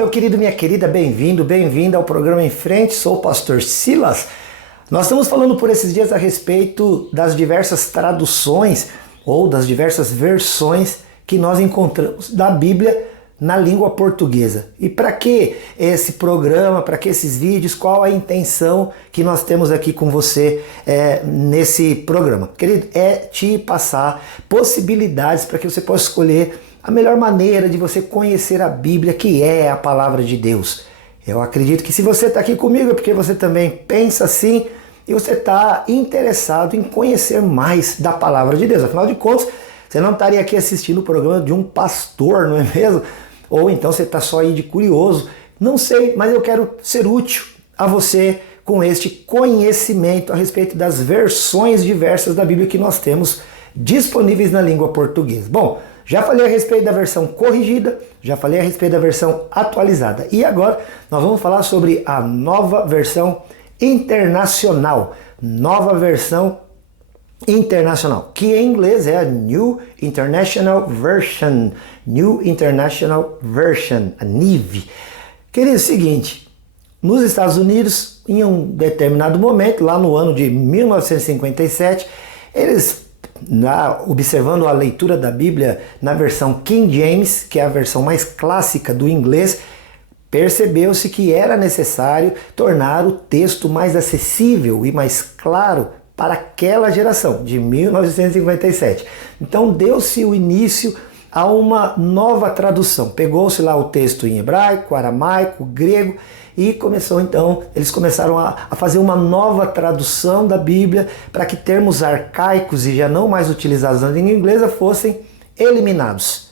meu querido, minha querida, bem-vindo, bem-vinda ao programa Em Frente, sou o pastor Silas. Nós estamos falando por esses dias a respeito das diversas traduções ou das diversas versões que nós encontramos da Bíblia na língua portuguesa. E para que esse programa, para que esses vídeos, qual a intenção que nós temos aqui com você nesse programa? Querido, é te passar possibilidades para que você possa escolher a melhor maneira de você conhecer a Bíblia, que é a palavra de Deus. Eu acredito que se você está aqui comigo é porque você também pensa assim e você está interessado em conhecer mais da palavra de Deus. Afinal de contas, você não estaria aqui assistindo o programa de um pastor, não é mesmo? Ou então você está só aí de curioso. Não sei, mas eu quero ser útil a você com este conhecimento a respeito das versões diversas da Bíblia que nós temos disponíveis na língua portuguesa. Bom, já falei a respeito da versão corrigida, já falei a respeito da versão atualizada. E agora nós vamos falar sobre a nova versão internacional. Nova versão internacional, que em inglês é a New International Version. New International Version, a NIV. Querido, é o seguinte, nos Estados Unidos, em um determinado momento, lá no ano de 1957, eles, observando a leitura da Bíblia na versão King James, que é a versão mais clássica do inglês, percebeu-se que era necessário tornar o texto mais acessível e mais claro para aquela geração de 1957. Então deu-se o início a uma nova tradução. Pegou-se lá o texto em hebraico, aramaico, grego e eles começaram a fazer uma nova tradução da Bíblia para que termos arcaicos e já não mais utilizados na língua inglesa fossem eliminados.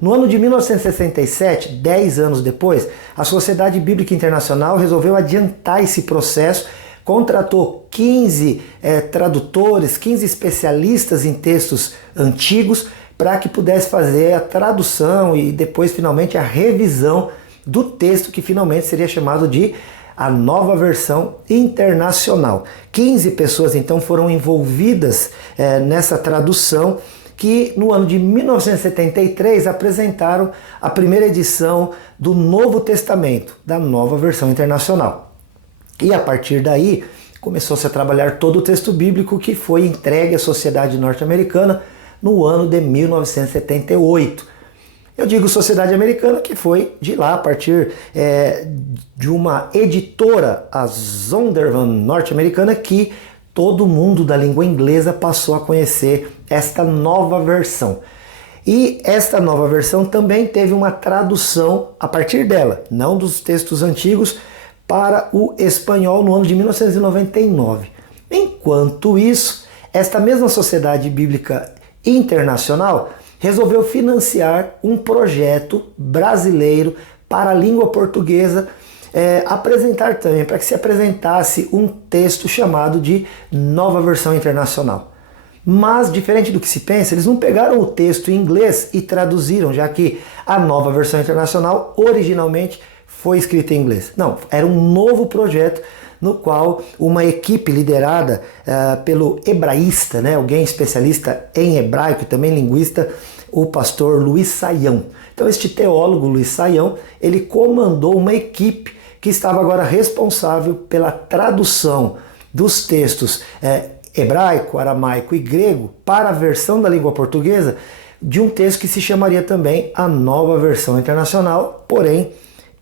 No ano de 1967, 10 anos depois, a Sociedade Bíblica Internacional resolveu adiantar esse processo, contratou 15 tradutores, 15 especialistas em textos antigos para que pudesse fazer a tradução e depois finalmente a revisão do texto que finalmente seria chamado de a nova versão internacional. 15 pessoas então foram envolvidas nessa tradução que no ano de 1973 apresentaram a primeira edição do Novo Testamento, da nova versão internacional. E a partir daí começou-se a trabalhar todo o texto bíblico que foi entregue à sociedade norte-americana no ano de 1978. Eu digo sociedade americana que foi de lá a partir de uma editora, a Zondervan norte-americana, que todo mundo da língua inglesa passou a conhecer esta nova versão. E esta nova versão também teve uma tradução a partir dela, não dos textos antigos, para o espanhol no ano de 1999. Enquanto isso, esta mesma Sociedade Bíblica Internacional resolveu financiar um projeto brasileiro para a língua portuguesa, apresentar também, para que se apresentasse um texto chamado de Nova Versão Internacional. Mas, diferente do que se pensa, eles não pegaram o texto em inglês e traduziram, já que a Nova Versão Internacional originalmente foi escrita em inglês. Não, era um novo projeto no qual uma equipe liderada pelo hebraísta, alguém especialista em hebraico e também linguista, o pastor Luiz Saião. Então este teólogo Luiz Saião, ele comandou uma equipe que estava agora responsável pela tradução dos textos hebraico, aramaico e grego para a versão da língua portuguesa de um texto que se chamaria também a Nova Versão Internacional, porém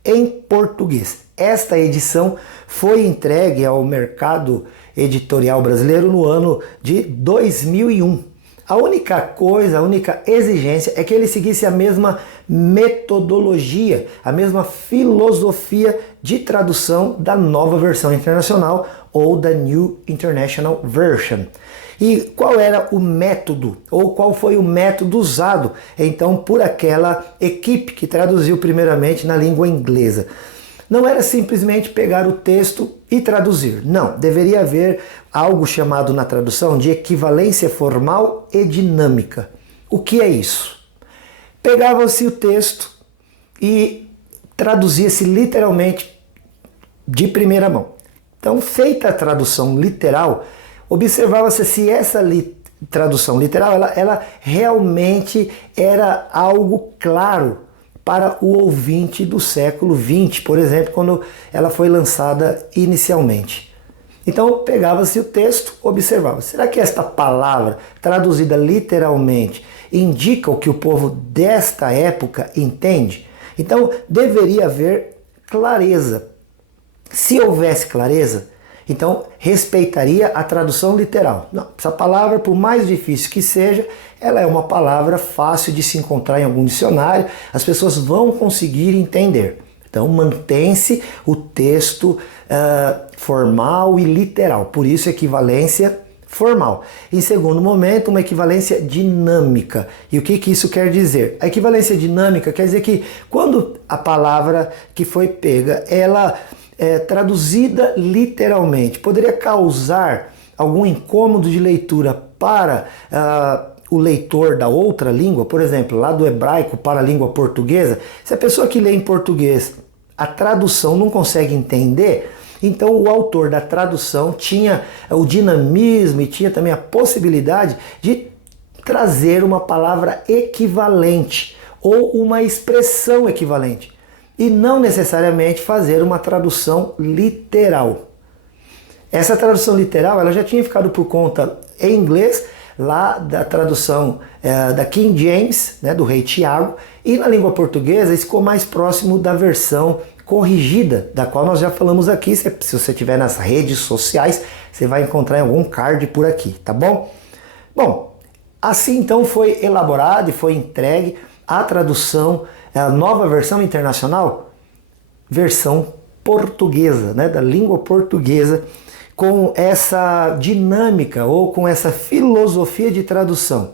em português. Esta edição foi entregue ao mercado editorial brasileiro no ano de 2001. A única coisa, a única exigência é que ele seguisse a mesma metodologia, a mesma filosofia de tradução da Nova Versão Internacional ou da New International Version. E qual era o método, ou qual foi o método usado, então, por aquela equipe que traduziu primeiramente na língua inglesa? Não era simplesmente pegar o texto e traduzir. Não, deveria haver algo chamado na tradução de equivalência formal e dinâmica. O que é isso? Pegava-se o texto e traduzia-se literalmente de primeira mão. Então, feita a tradução literal, observava-se se essa tradução literal ela realmente era algo claro para o ouvinte do século XX, por exemplo, quando ela foi lançada inicialmente. Então pegava-se o texto, observava, será que esta palavra, traduzida literalmente, indica o que o povo desta época entende? Então deveria haver clareza. Se houvesse clareza, então respeitaria a tradução literal. Não, essa palavra, por mais difícil que seja, ela é uma palavra fácil de se encontrar em algum dicionário, as pessoas vão conseguir entender. Então mantém-se o texto formal e literal, por isso equivalência formal. Em segundo momento, uma equivalência dinâmica. E o que isso quer dizer? A equivalência dinâmica quer dizer que quando a palavra que foi pega, ela é traduzida literalmente, poderia causar algum incômodo de leitura para o leitor da outra língua, por exemplo, lá do hebraico para a língua portuguesa. Se a pessoa que lê em português a tradução não consegue entender, então o autor da tradução tinha o dinamismo e tinha também a possibilidade de trazer uma palavra equivalente ou uma expressão equivalente e não necessariamente fazer uma tradução literal. Essa tradução literal ela já tinha ficado por conta em inglês, lá da tradução da King James, né, do rei Tiago, e na língua portuguesa isso ficou mais próximo da versão corrigida, da qual nós já falamos aqui. Se você estiver nas redes sociais, você vai encontrar em algum card por aqui, tá bom? Bom, assim então foi elaborado e foi entregue a tradução, a nova versão internacional, versão portuguesa, né, da língua portuguesa, com essa dinâmica ou com essa filosofia de tradução.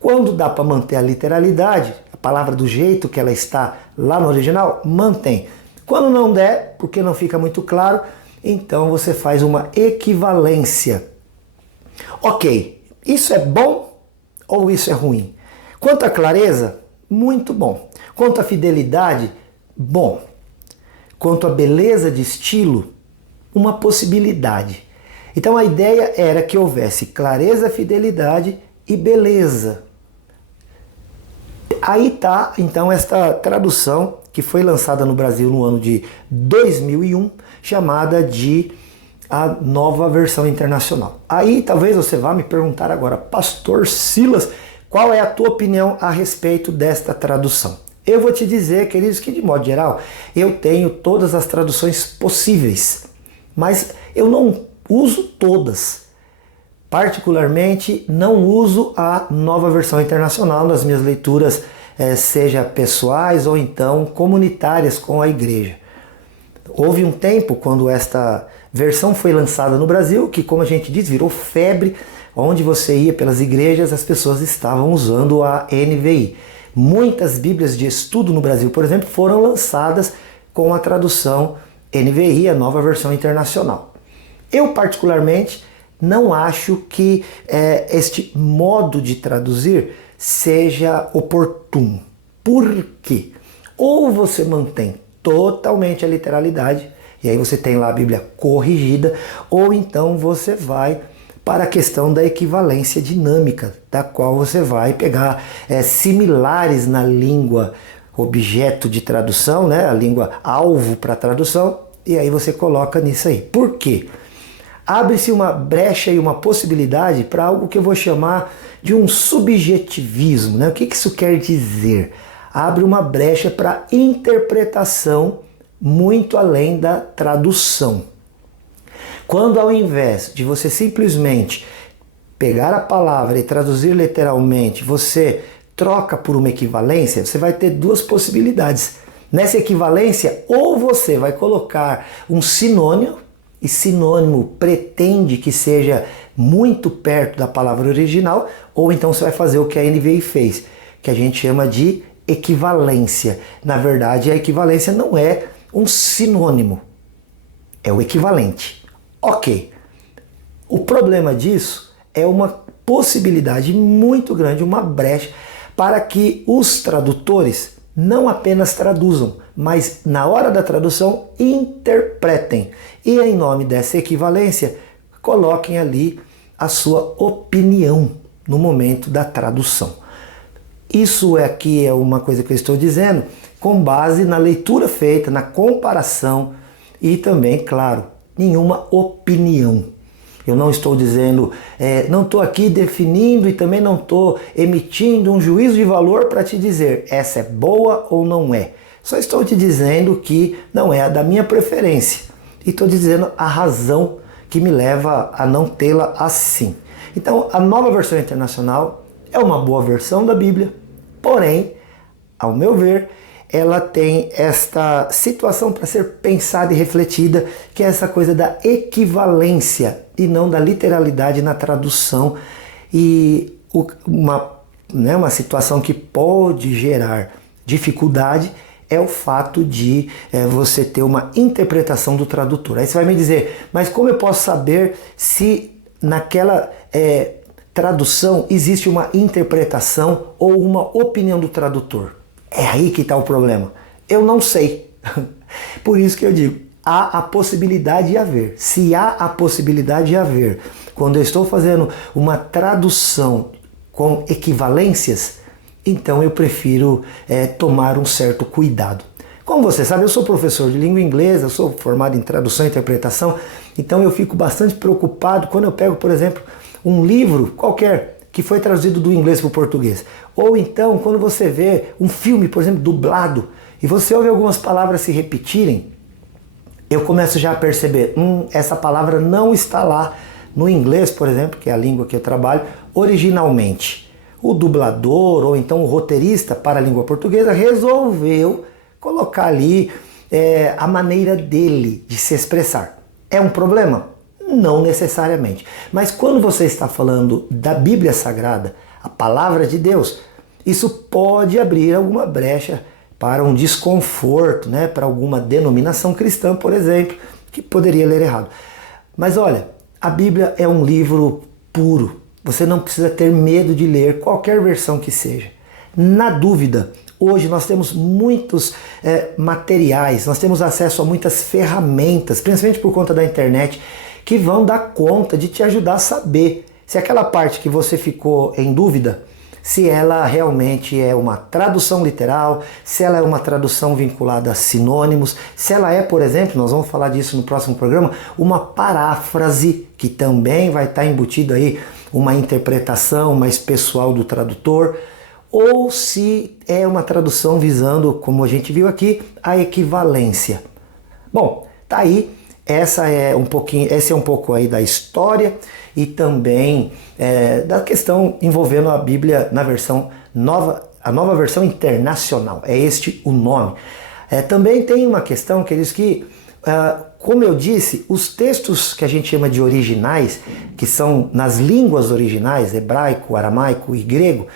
Quando dá para manter a literalidade, a palavra do jeito que ela está lá no original, mantém. Quando não der, porque não fica muito claro, então você faz uma equivalência. Ok, isso é bom ou isso é ruim? Quanto à clareza, muito bom. Quanto à fidelidade, bom. Quanto à beleza de estilo, uma possibilidade. Então a ideia era que houvesse clareza, fidelidade e beleza. Aí está então esta tradução que foi lançada no Brasil no ano de 2001, chamada de a nova versão internacional. Aí talvez você vá me perguntar agora, Pastor Silas, qual é a tua opinião a respeito desta tradução? Eu vou te dizer, queridos, que de modo geral eu tenho todas as traduções possíveis, mas eu não uso todas. Particularmente não uso a nova versão internacional nas minhas leituras, seja pessoais ou então comunitárias com a igreja. Houve um tempo quando esta versão foi lançada no Brasil, que, como a gente diz, virou febre, onde você ia pelas igrejas, as pessoas estavam usando a NVI. Muitas bíblias de estudo no Brasil, por exemplo, foram lançadas com a tradução NVI, a nova versão internacional. Eu, particularmente, não acho que este modo de traduzir seja oportuno. Por quê? Ou você mantém totalmente a literalidade, e aí você tem lá a Bíblia corrigida, ou então você vai para a questão da equivalência dinâmica, da qual você vai pegar similares na língua objeto de tradução, né, a língua alvo para tradução, e aí você coloca nisso aí. Por quê? Abre-se uma brecha e uma possibilidade para algo que eu vou chamar de um subjetivismo, né? O que isso quer dizer? Abre uma brecha para interpretação muito além da tradução. Quando ao invés de você simplesmente pegar a palavra e traduzir literalmente, você troca por uma equivalência, você vai ter duas possibilidades. Nessa equivalência, ou você vai colocar um sinônimo, e sinônimo pretende que seja muito perto da palavra original, ou então você vai fazer o que a NVI fez, que a gente chama de equivalência. Na verdade, a equivalência não é um sinônimo, é o equivalente. Ok. O problema disso é uma possibilidade muito grande, uma brecha, para que os tradutores não apenas traduzam, mas na hora da tradução interpretem. E em nome dessa equivalência, coloquem ali a sua opinião no momento da tradução. Isso aqui é uma coisa que eu estou dizendo com base na leitura feita, na comparação e também, claro, nenhuma opinião. Eu não estou dizendo, não estou aqui definindo e também não estou emitindo um juízo de valor para te dizer essa é boa ou não é. Só estou te dizendo que não é a da minha preferência. E estou dizendo a razão que me leva a não tê-la assim. Então, a Nova Versão Internacional é uma boa versão da Bíblia, porém, ao meu ver, ela tem esta situação para ser pensada e refletida, que é essa coisa da equivalência e não da literalidade na tradução. E uma situação que pode gerar dificuldade é o fato de você ter uma interpretação do tradutor. Aí você vai me dizer, mas como eu posso saber se naquela tradução existe uma interpretação ou uma opinião do tradutor? É aí que está o problema. Eu não sei. Por isso que eu digo, há a possibilidade de haver. Se há a possibilidade de haver, quando eu estou fazendo uma tradução com equivalências, então eu prefiro tomar um certo cuidado. Como você sabe, eu sou professor de língua inglesa, eu sou formado em tradução e interpretação, então eu fico bastante preocupado quando eu pego, por exemplo, um livro qualquer que foi traduzido do inglês para o português. Ou então, quando você vê um filme, por exemplo, dublado, e você ouve algumas palavras se repetirem, eu começo já a perceber, essa palavra não está lá no inglês, por exemplo, que é a língua que eu trabalho, originalmente. O dublador ou então o roteirista para a língua portuguesa resolveu colocar ali a maneira dele de se expressar. É um problema? Não necessariamente. Mas quando você está falando da Bíblia Sagrada, a palavra de Deus, isso pode abrir alguma brecha para um desconforto, né? Para alguma denominação cristã, por exemplo, que poderia ler errado. Mas olha, a Bíblia é um livro puro. Você não precisa ter medo de ler qualquer versão que seja. Na dúvida, hoje nós temos muitos materiais, nós temos acesso a muitas ferramentas, principalmente por conta da internet, que vão dar conta de te ajudar a saber se aquela parte que você ficou em dúvida, se ela realmente é uma tradução literal, se ela é uma tradução vinculada a sinônimos, se ela é, por exemplo, nós vamos falar disso no próximo programa, uma paráfrase, que também vai estar embutido aí uma interpretação mais pessoal do tradutor, ou se é uma tradução visando, como a gente viu aqui, a equivalência. Bom, tá aí. Esse é um pouco aí da história e também da questão envolvendo a Bíblia na versão nova, a Nova Versão Internacional. É este o nome. Também tem uma questão que diz que, como eu disse, os textos que a gente chama de originais, que são nas línguas originais, hebraico, aramaico e grego,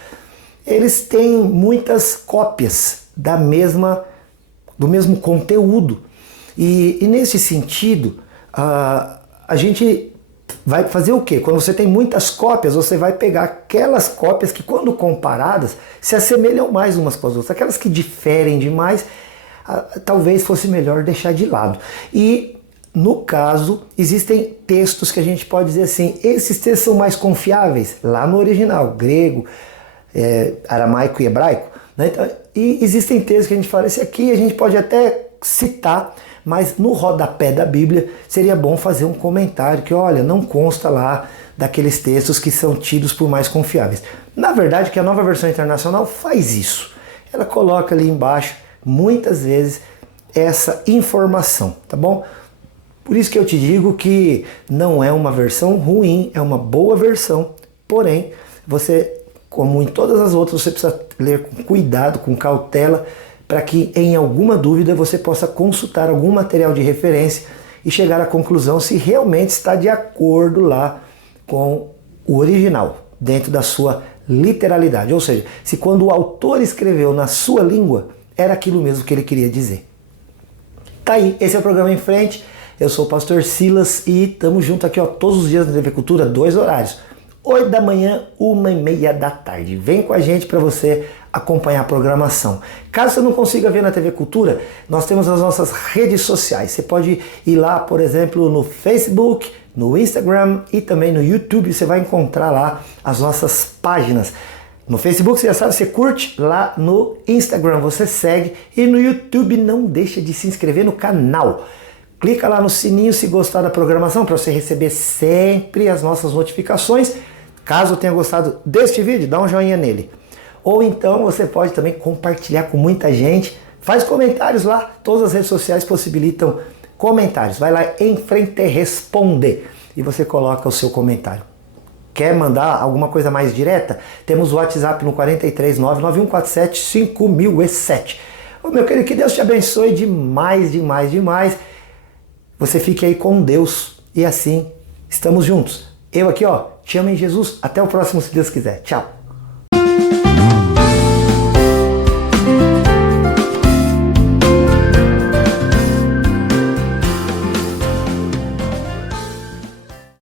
eles têm muitas cópias do mesmo conteúdo. E nesse sentido, a gente vai fazer o quê? Quando você tem muitas cópias, você vai pegar aquelas cópias que, quando comparadas, se assemelham mais umas com as outras. Aquelas que diferem demais, talvez fosse melhor deixar de lado. E, no caso, existem textos que a gente pode dizer assim, esses textos são mais confiáveis, lá no original, grego, aramaico e hebraico. Né? Então, e existem textos que a gente fala, esse aqui a gente pode até citar, mas no rodapé da Bíblia seria bom fazer um comentário que, olha, não consta lá daqueles textos que são tidos por mais confiáveis. Na verdade, que a Nova Versão Internacional faz isso. Ela coloca ali embaixo, muitas vezes, essa informação, tá bom? Por isso que eu te digo que não é uma versão ruim, é uma boa versão, porém, você, como em todas as outras, você precisa ler com cuidado, com cautela, para que em alguma dúvida você possa consultar algum material de referência e chegar à conclusão se realmente está de acordo lá com o original, dentro da sua literalidade. Ou seja, se quando o autor escreveu na sua língua, era aquilo mesmo que ele queria dizer. Tá aí, esse é o programa Em Frente. Eu sou o pastor Silas e estamos juntos aqui todos os dias na TV Cultura, 2 horários. 8 da manhã, 1h30 da tarde. Vem com a gente para você acompanhar a programação. Caso você não consiga ver na TV Cultura, nós temos as nossas redes sociais. Você pode ir lá, por exemplo, no Facebook, no Instagram e também no YouTube. Você vai encontrar lá as nossas páginas. No Facebook, você já sabe, você curte, lá no Instagram você segue e no YouTube não deixa de se inscrever no canal. Clica lá no sininho se gostar da programação para você receber sempre as nossas notificações. Caso tenha gostado deste vídeo, dá um joinha nele. Ou então você pode também compartilhar com muita gente. Faz comentários lá, todas as redes sociais possibilitam comentários. Vai lá em Frente Responder e você coloca o seu comentário. Quer mandar alguma coisa mais direta? Temos o WhatsApp no 43991475007. Ô, meu querido, que Deus te abençoe demais, demais, demais. Você fique aí com Deus e assim estamos juntos. Eu aqui, ó, te amo em Jesus. Até o próximo, se Deus quiser. Tchau.